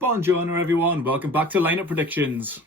Buongiorno everyone, welcome back to Lineup Predictions.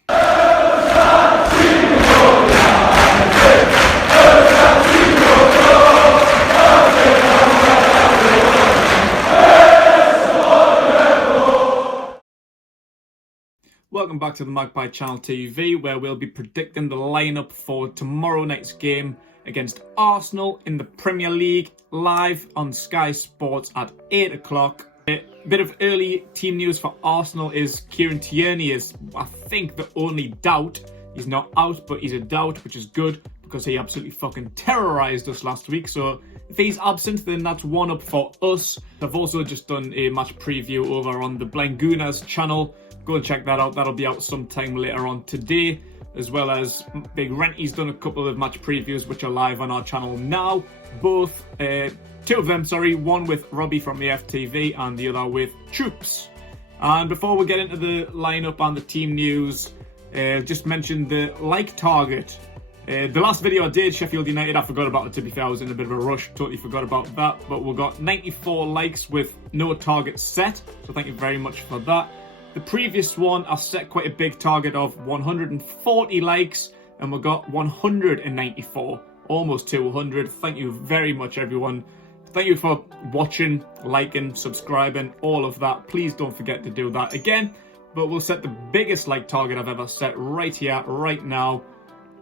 Welcome back to the Magpie Channel TV, where we'll be predicting the lineup for tomorrow night's game against Arsenal in the Premier League, live on Sky Sports at 8 o'clock. A bit of early team news for Arsenal is Kieran Tierney is, I think, the only doubt. He's not out, but he's a doubt, which is good because he absolutely fucking terrorised us last week. So if he's absent, then that's one up for us. I've also just done a match preview over on the Blangunas channel. Go and check that out. That'll be out sometime later on today, as well as Big Renty's done a couple of match previews which are live on our channel now. Two of them, one with Robbie from the FTV and the other with Troops. And before we get into the lineup and the team news, just mention the like target. The last video I did, Sheffield United, I forgot about it, to be fair. I was in a bit of a rush, totally forgot about that. But we got 94 likes with no target set, so thank you very much for that. The previous one, I set quite a big target of 140 likes, and we got 194, almost 200. Thank you very much, everyone. Thank you for watching, liking, subscribing, all of that. Please don't forget to do that again. But we'll set the biggest like target I've ever set right here, right now,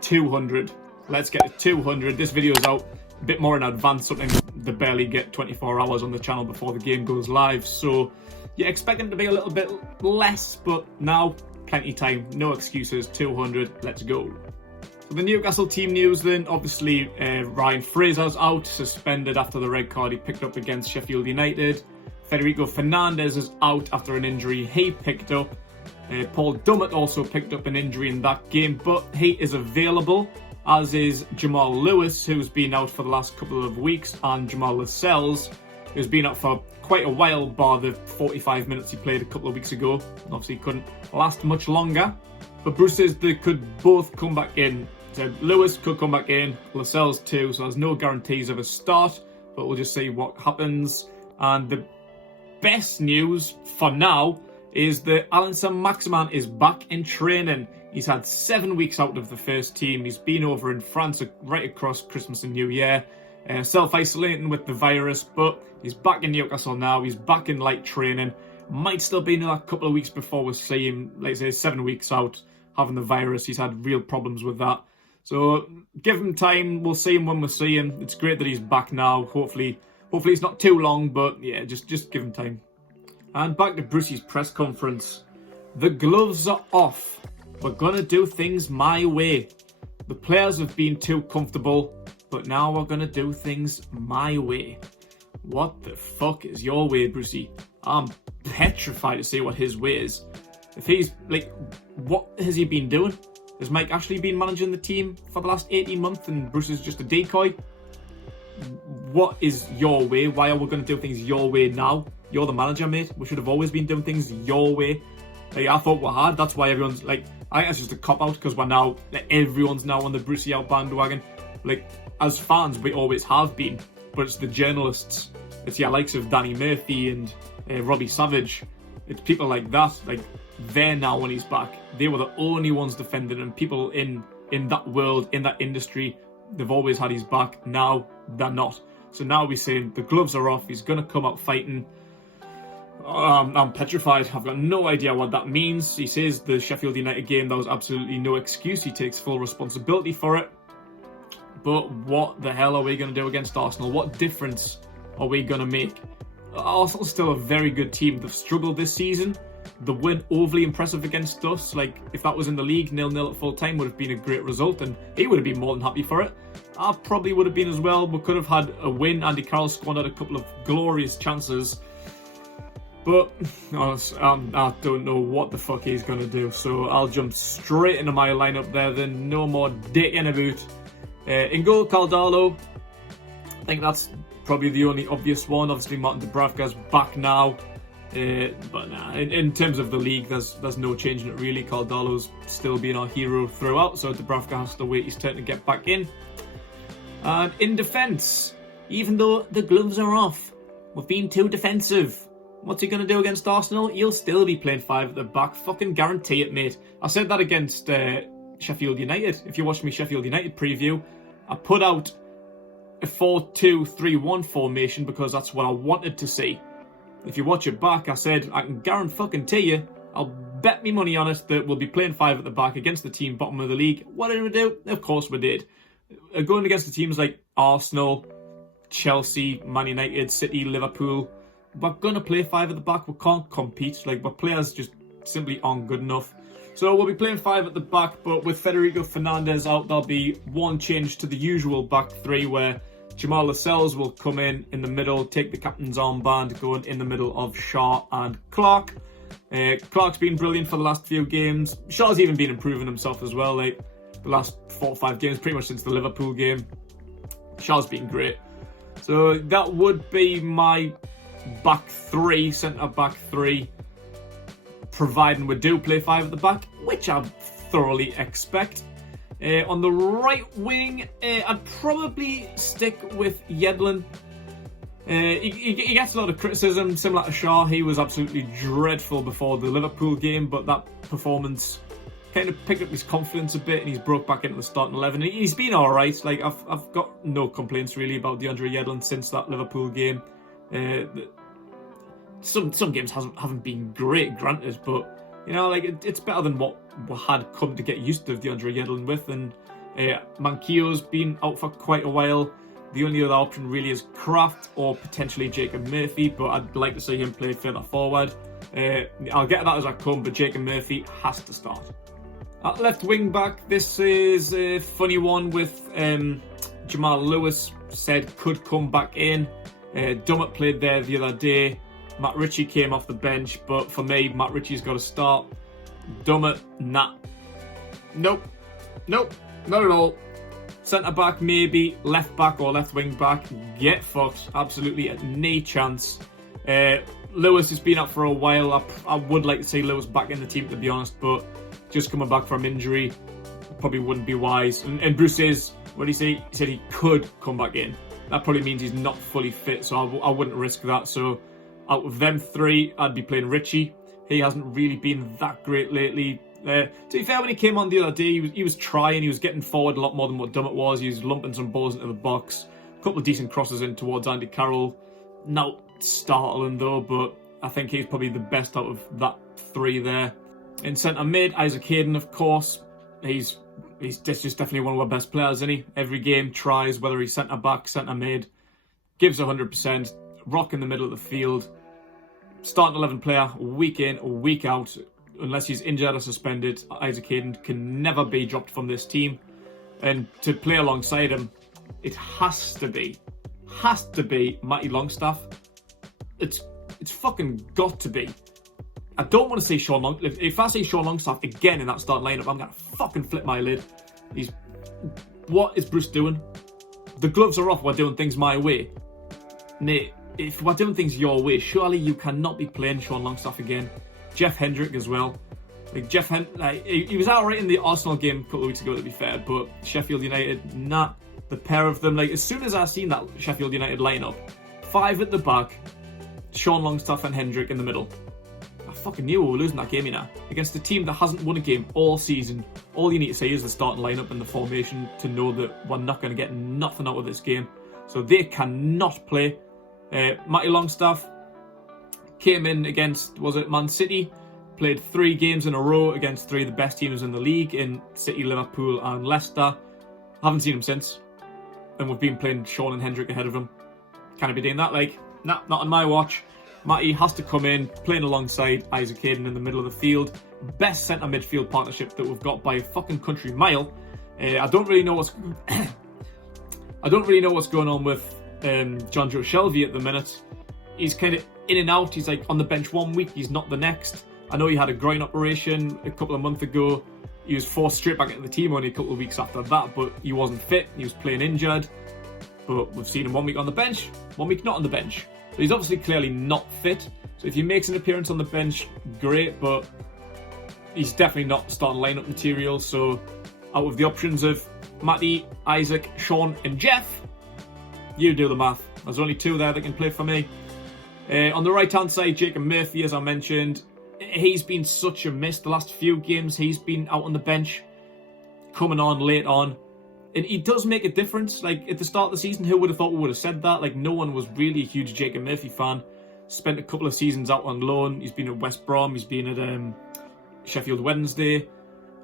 200. Let's get to 200. This video is out a bit more in advance, something they barely get 24 hours on the channel before the game goes live. So yeah, expect them to be a little bit less, but now plenty time, no excuses. 200, let's go. So the Newcastle team news then, obviously Ryan Fraser's out, suspended after the red card he picked up against Sheffield United. Federico Fernandez is out after an injury he picked up. Paul Dummett also picked up an injury in that game, but he is available, as is Jamal Lewis, who's been out for the last couple of weeks, and Jamal Lascelles, who's been out for quite a while, bar the 45 minutes he played a couple of weeks ago. Obviously couldn't last much longer, but Bruce says they could both come back in. So Lewis could come back in, Lascelles too, so there's no guarantees of a start, but we'll just see what happens. And the best news for now is that Alan Saint-Maximin is back in training. He's had 7 weeks out of the first team. He's been over in France right across Christmas and New Year, self-isolating with the virus, but he's back in Newcastle now. He's back in light training. Might still be another couple of weeks before we see him, like I say, 7 weeks out, having the virus. He's had real problems with that. So give him time. We'll see him when we see him. It's great that he's back now. Hopefully it's not too long, but yeah, just give him time. And back to Brucey's press conference. The gloves are off. We're gonna do things my way. The players have been too comfortable, but now we're gonna do things my way. What the fuck is your way, Brucey? I'm petrified to see what his way is. If he's like, what has he been doing? Has Mike Ashley been managing the team for the last 18 months and Bruce is just a decoy? What is your way? Why are we going to do things your way now? You're the manager, mate. We should have always been doing things your way. Like, I thought we had. That's why everyone's like, I think it's just a cop-out because we're now, like, everyone's now on the Brucey out bandwagon. Like, as fans, we always have been. But it's the journalists. It's the likes of Danny Murphy and Robbie Savage. It's people like that. Like, they're now when he's back. They were the only ones defending him. People in that world, in that industry, they've always had his back. Now they're not. So now we're saying the gloves are off. He's going to come out fighting. I'm petrified. I've got no idea what that means. He says the Sheffield United game, there was absolutely no excuse. He takes full responsibility for it. But what the hell are we going to do against Arsenal? What difference are we going to make? Arsenal's still a very good team. They've struggled this season. The win overly impressive against us. Like, if that was in the league, 0-0 at full time would have been a great result, and he would have been more than happy for it. I probably would have been as well. We could have had a win. Andy Carroll squandered a couple of glorious chances, but honestly, I don't know what the fuck he's going to do. So I'll jump straight into my lineup there then. No more dicking about. In goal, Caldalo. I think that's probably the only obvious one. Obviously, Martin Dubravka's back now. But nah, in terms of the league, there's no changing it really. Caldalo's still being our hero throughout, so Dubravka has to wait his turn to get back in. And in defence, even though the gloves are off, we've been too defensive. What's he going to do against Arsenal? He'll still be playing 5 at the back. Fucking guarantee it, mate. I said that against Sheffield United. If you watched me Sheffield United preview, I put out a 4-2-3-1 formation because that's what I wanted to see. If you watch it back, I said, I can guarantee you, I'll bet me money on it that we'll be playing 5 at the back against the team bottom of the league. What did we do? Of course we did. Going against the teams like Arsenal, Chelsea, Man United, City, Liverpool, we're going to play 5 at the back. We can't compete. Like, our players just simply aren't good enough. So we'll be playing 5 at the back, but with Federico Fernandez out, there'll be one change to the usual back 3 where Jamal Lascelles will come in the middle, take the captain's armband, going in the middle of Shaw and Clark. Clark's been brilliant for the last few games. Shaw's even been improving himself as well, like the last 4 or 5 games, pretty much since the Liverpool game. Shaw's been great. So that would be my back 3, centre-back 3, providing we do play 5 at the back, which I thoroughly expect. On the right wing, I'd probably stick with Yedlin. He gets a lot of criticism, similar to Shaw. He was absolutely dreadful before the Liverpool game, but that performance kind of picked up his confidence a bit, and he's broke back into the starting 11. He's been all right. Like I've got no complaints really about DeAndre Yedlin since that Liverpool game. Some games haven't been great, granted, but you know, like it's better than what we had come to get used to DeAndre Yedlin with. And Manquillo's been out for quite a while. The only other option really is Kraft or potentially Jacob Murphy, but I'd like to see him play further forward. I'll get that as I come, but Jacob Murphy has to start. At left wing back, this is a funny one with Jamal Lewis said could come back in. Dummett played there the other day. Matt Ritchie came off the bench, but for me, Matt Ritchie's got to start. Dummett, nah. Nope, not at all. Centre back, maybe. Left back or left wing back, get fucked. Absolutely at no chance. Lewis has been out for a while. I would like to see Lewis back in the team, to be honest, but just coming back from injury probably wouldn't be wise. And Bruce says, what did he say? He said he could come back in. That probably means he's not fully fit, so I wouldn't risk that. So out of them 3, I'd be playing Ritchie. He hasn't really been that great lately. To be fair, when he came on the other day, he was trying. He was getting forward a lot more than what Dummett was. He was lumping some balls into the box. A couple of decent crosses in towards Andy Carroll. Not startling though, but I think he's probably the best out of that 3 there. In centre mid, Isaac Hayden, of course. He's just definitely one of our best players, isn't he? Every game tries, whether he's centre back, centre mid, gives 100%. Rock in the middle of the field. Starting 11 player, week in, week out. Unless he's injured or suspended, Isaac Hayden can never be dropped from this team. And to play alongside him, it has to be Matty Longstaff. It's fucking got to be. I don't want to say Sean Longstaff. If I say Sean Longstaff again in that starting lineup, I'm going to fucking flip my lid. What is Bruce doing? The gloves are off, we're doing things my way. Mate, if we're doing things your way, surely you cannot be playing Sean Longstaff again. Jeff Hendrick as well. Like he was alright in the Arsenal game a couple of weeks ago, to be fair, but Sheffield United, nah. The pair of them, like as soon as I seen that Sheffield United lineup, 5 at the back, Sean Longstaff and Hendrick in the middle. I fucking knew we were losing that game, you know. Against a team that hasn't won a game all season. All you need to say is the starting lineup and the formation to know that we're not going to get nothing out of this game. So they cannot play. Matty Longstaff came in against, was it Man City? Played 3 games in a row against 3 of the best teams in the league in City, Liverpool and Leicester. Haven't seen him since. And we've been playing Sean and Hendrick ahead of him. Can I be doing that? Like, nah, not on my watch. Matty has to come in, playing alongside Isaac Hayden in the middle of the field. Best centre midfield partnership that we've got by a fucking country mile. I don't really know what's going on with John Joe Shelvey at the minute. He's kind of in and out. He's like on the bench one week, he's not the next. I know he had a groin operation a couple of months ago. He was forced straight back into the team only a couple of weeks after that, but he wasn't fit. He was playing injured. But we've seen him 1 week on the bench, 1 week not on the bench. So he's obviously clearly not fit. So if he makes an appearance on the bench, great, but he's definitely not starting lineup material. So out of the options of Matty, Isaac, Sean and Jeff, you do the math. There's only 2 there that can play for me. On the right-hand side, Jacob Murphy, as I mentioned, he's been such a miss the last few games. He's been out on the bench, coming on late on. And he does make a difference. Like, at the start of the season, who would have thought we would have said that? Like, no one was really a huge Jacob Murphy fan. Spent a couple of seasons out on loan. He's been at West Brom. He's been at Sheffield Wednesday.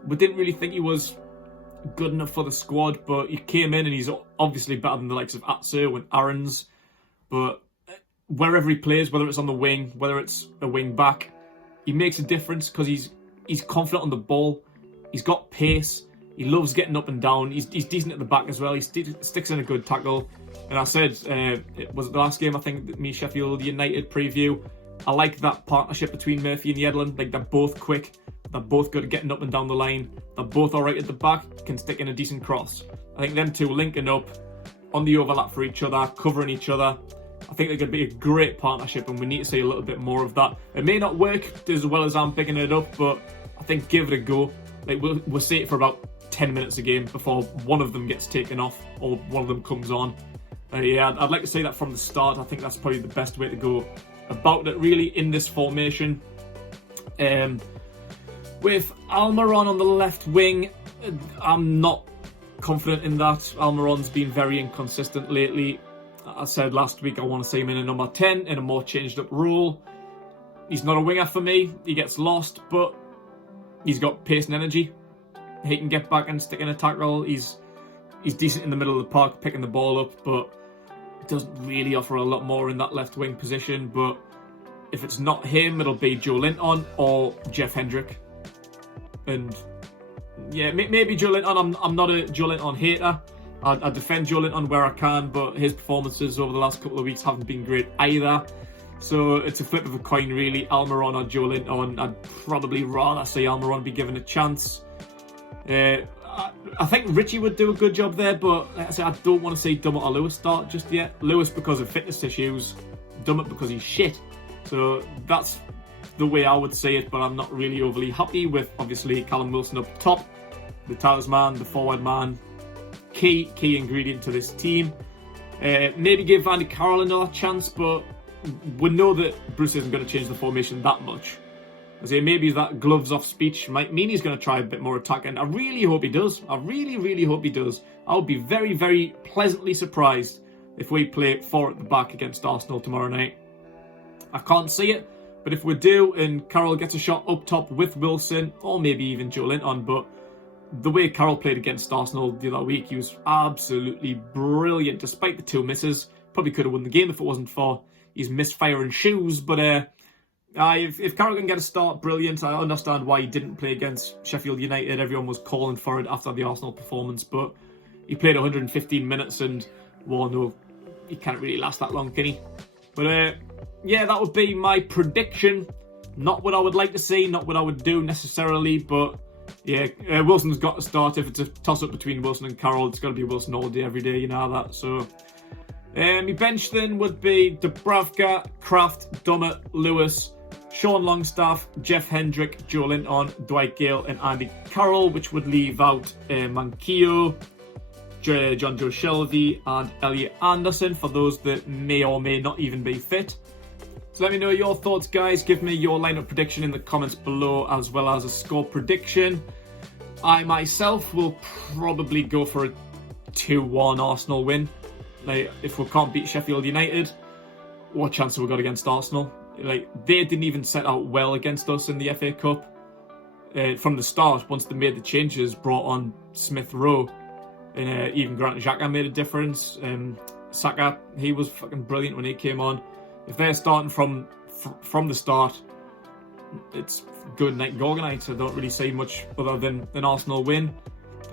We didn't really think he was good enough for the squad, but he came in and he's obviously better than the likes of Atsu and Aarons. But wherever he plays, whether it's on the wing, whether it's a wing back, he makes a difference because he's confident on the ball. He's got pace. He loves getting up and down. He's decent at the back as well. He sticks in a good tackle. And I said, it was the last game, I think, me Sheffield United preview. I like that partnership between Murphy and Yedlin. Like, they're both quick. They're both good at getting up and down the line. They're both all right at the back. Can stick in a decent cross. I think them two linking up on the overlap for each other, covering each other. I think they're going to be a great partnership, and we need to see a little bit more of that. It may not work as well as I'm picking it up, but I think give it a go. Like, we'll see it for about 10 minutes a game before one of them gets taken off or one of them comes on. Yeah, I'd like to say that from the start. I think that's probably the best way to go about it, really, in this formation. With Almiron on the left wing, I'm not confident in that. Almiron's been very inconsistent lately. I said last week I want to see him in a number 10 in a more changed up role. He's not a winger for me. He gets lost, but he's got pace and energy. He can get back and stick in a tackle. He's decent in the middle of the park, picking the ball up, but doesn't really offer a lot more in that left wing position. But if it's not him, it'll be Joe Linton or Jeff Hendrick. And yeah, maybe Joe Linton. I'm not a Joe Linton hater. I defend Joe Linton where I can, but his performances over the last couple of weeks haven't been great either. So it's a flip of a coin, really. Almiron or Joe Linton. I'd probably rather see Almiron be given a chance. I think Richie would do a good job there, but like I said, I don't want to see Dummett or Lewis start just yet. Lewis because of fitness issues, Dummett because he's shit. So that's the way I would see it, but I'm not really overly happy with, obviously, Callum Wilson up top, the talisman, the forward man, key ingredient to this team. Maybe give Andy Carroll another chance, but we know that Bruce isn't going to change the formation that much. I say maybe that gloves off speech might mean he's going to try a bit more attack, and I really hope he does. I really hope he does. I would be very pleasantly surprised if we play 4 at the back against Arsenal tomorrow night. I can't see it, but if we do and Carroll gets a shot up top with Wilson, or maybe even Joe Linton, but the way Carroll played against Arsenal the other week, he was absolutely brilliant despite the 2 misses. Probably could have won the game if it wasn't for his misfiring shoes, but if Carroll can get a start, brilliant. I understand why he didn't play against Sheffield United. Everyone was calling for it after the Arsenal performance, but he played 115 minutes and, well, no, he can't really last that long, can he? But yeah, that would be my prediction. Not what I would like to see, not what I would do necessarily, but yeah, Wilson's got to start. If it's a toss-up between Wilson and Carroll, it's got to be Wilson all day, every day, you know that. So my bench then would be Dubravka, Kraft, Dummett, Lewis, Sean Longstaff, Jeff Hendrick, Joe Linton, Dwight Gale and Andy Carroll, which would leave out Manquillo, John Joe Shelby and Elliot Anderson for those that may or may not even be fit. So let me know your thoughts, guys. Give me your lineup prediction in the comments below, as well as a score prediction. I myself will probably go for a 2-1 Arsenal win. Like, if we can't beat Sheffield United, what chance have we got against Arsenal? Like, they didn't even set out well against us in the FA Cup. From the start, once they made the changes, brought on Smith Rowe, and even Granit Xhaka made a difference. Saka, he was fucking brilliant when he came on. If they're starting from the start, it's good night Gorgonite. I don't really see much other than an Arsenal win.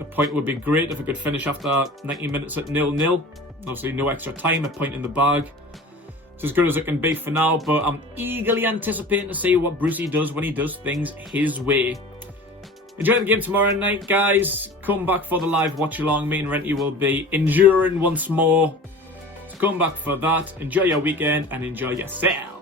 A point would be great if we could finish after 90 minutes at 0-0. Obviously, no extra time, a point in the bag. It's as good as it can be for now, but I'm eagerly anticipating to see what Brucey does when he does things his way. Enjoy the game tomorrow night, guys. Come back for the live watch along. Me and Renty will be enduring once more. So come back for that. Enjoy your weekend and enjoy yourself.